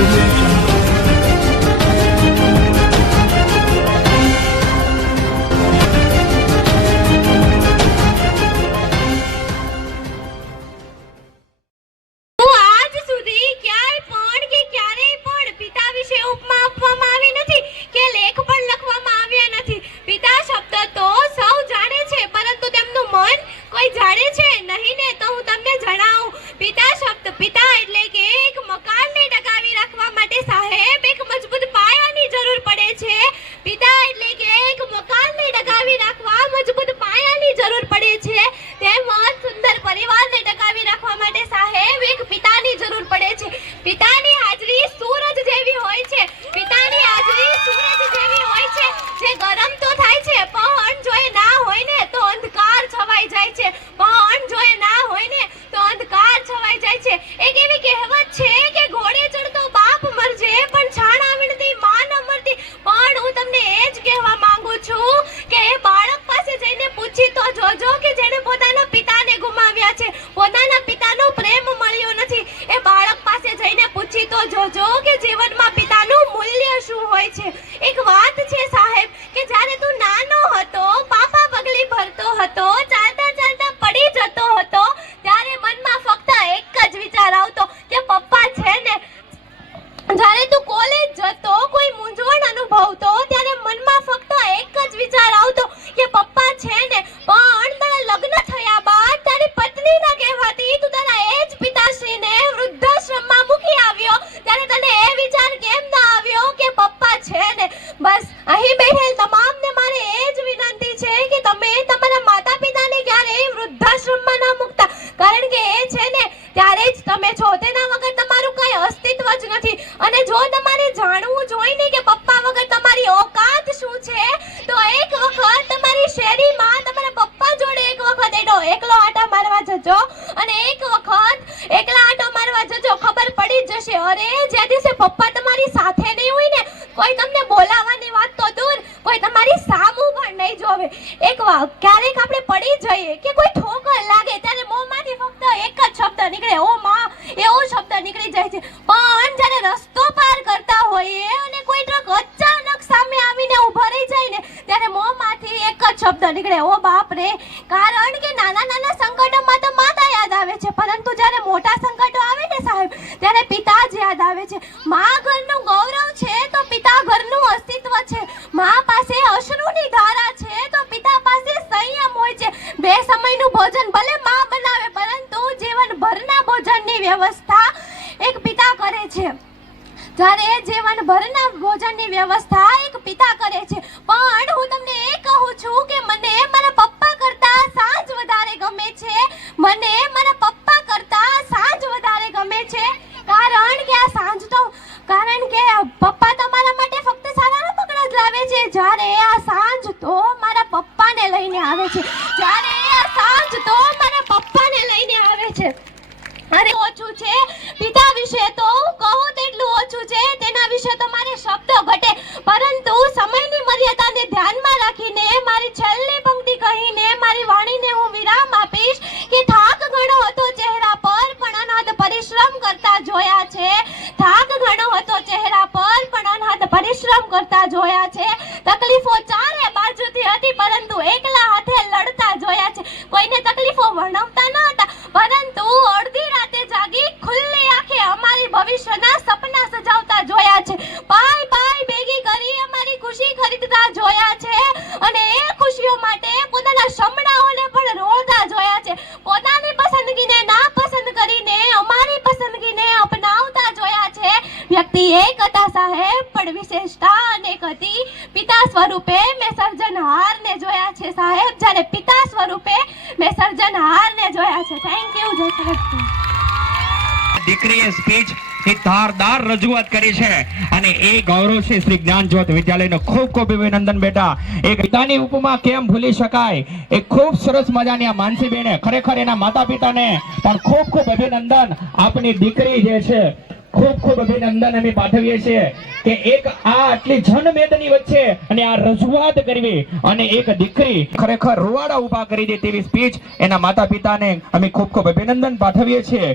Revolution. તે મહાન સુંદર પરિવારને ટકાવી રાખવા માટે સાહેબ એક પિતાની જરૂર પડે છે. પિતાની હાજરી સૂરજ જેવી હોય છે. પિતાની હાજરી સૂરજ જેવી હોય છે. જે ગરમ તો થાય છે, પણ જો એ ના હોય ને તો અંધકાર છવાઈ જાય છે. પણ જો એ ના હોય ને તો અંધકાર છવાઈ જાય છે. એક એવી કહેવત હોય છે. એક વાત છે તો એક વખત તમારી શેરીમાં તમારા પપ્પા જોડે એક વખત એનો એકલો આટા મારવા જજો અને એક વખત એકલા આટો મારવા જજો. ખબર પડી જશે. અરે, જે દિવસે પપ્પા તમારી સાથે નહીં હોય ને, કોઈ તમને બોલાવવાની વાત તો દૂર, કોઈ તમારી સામું પણ નહીં જોવે. એક વાર ક્યારેક આપણે પડી જઈએ કે કોઈ ઠોમ શબ્દ નીકળે. ઓ બાપ રે કારણ કે નાના નાના સંકટોમાં તો માતા યાદ આવે છે, પરંતુ જ્યારે મોટા સંકટો આવે ને સાહેબ, ત્યારે પિતા જ યાદ આવે છે. મા ઘરનું ગૌરવ છે તો પિતા ઘરનું અસ્તિત્વ છે. મા પાસે અશ્રુની ધારા છે તો પિતા પાસે સંયમ હોય છે. બે સમયનું ભોજન ભલે મા બનાવે, પરંતુ જીવનભરના ભોજનની વ્યવસ્થા એક પિતા કરે છે. જ્યારે જીવનભરના ભોજનની વ્યવસ્થા એક પિતા કરે છે. પણ આવે છે. જ્યારે વ્યક્તિ એક હતા સાહેબ પણ વિશેષતા અનેક હતી પિતા સ્વરૂપે મેં સર્જનહારને જોયા છે સાહેબ. જ્યારે પિતા સ્વરૂપે મેં સર્જનહારને જોયા છે. થેન્ક યુ જય સાહેબ દીકરીએ સ્પીચની ધારદાર રજૂઆત કરી છે. અને એ ગૌરવ છે શ્રી જ્ઞાનજ્યોત વિદ્યાલયનો. ખૂબ ખૂબ અભિનંદન બેટા. એક પિતાની ઉપમા કેમ ભૂલી શકાય? એ ખૂબ સરસ મજાની આ માનસીબેને ખરેખર એના માતા પિતાને પણ ખૂબ ખૂબ અભિનંદન. આપની દીકરી જે છે ખૂબ ખૂબ અભિનંદન અમે પાઠવીએ છીએ કે એક આ આટલી જનમેદની વચ્ચે અને આ રજૂઆત કરવી અને એક દીકરી ખરેખર રૂવાડા ઊભા કરી દે તેવી સ્પીચ એના માતા પિતાને અમે ખૂબ ખૂબ અભિનંદન પાઠવીએ છીએ.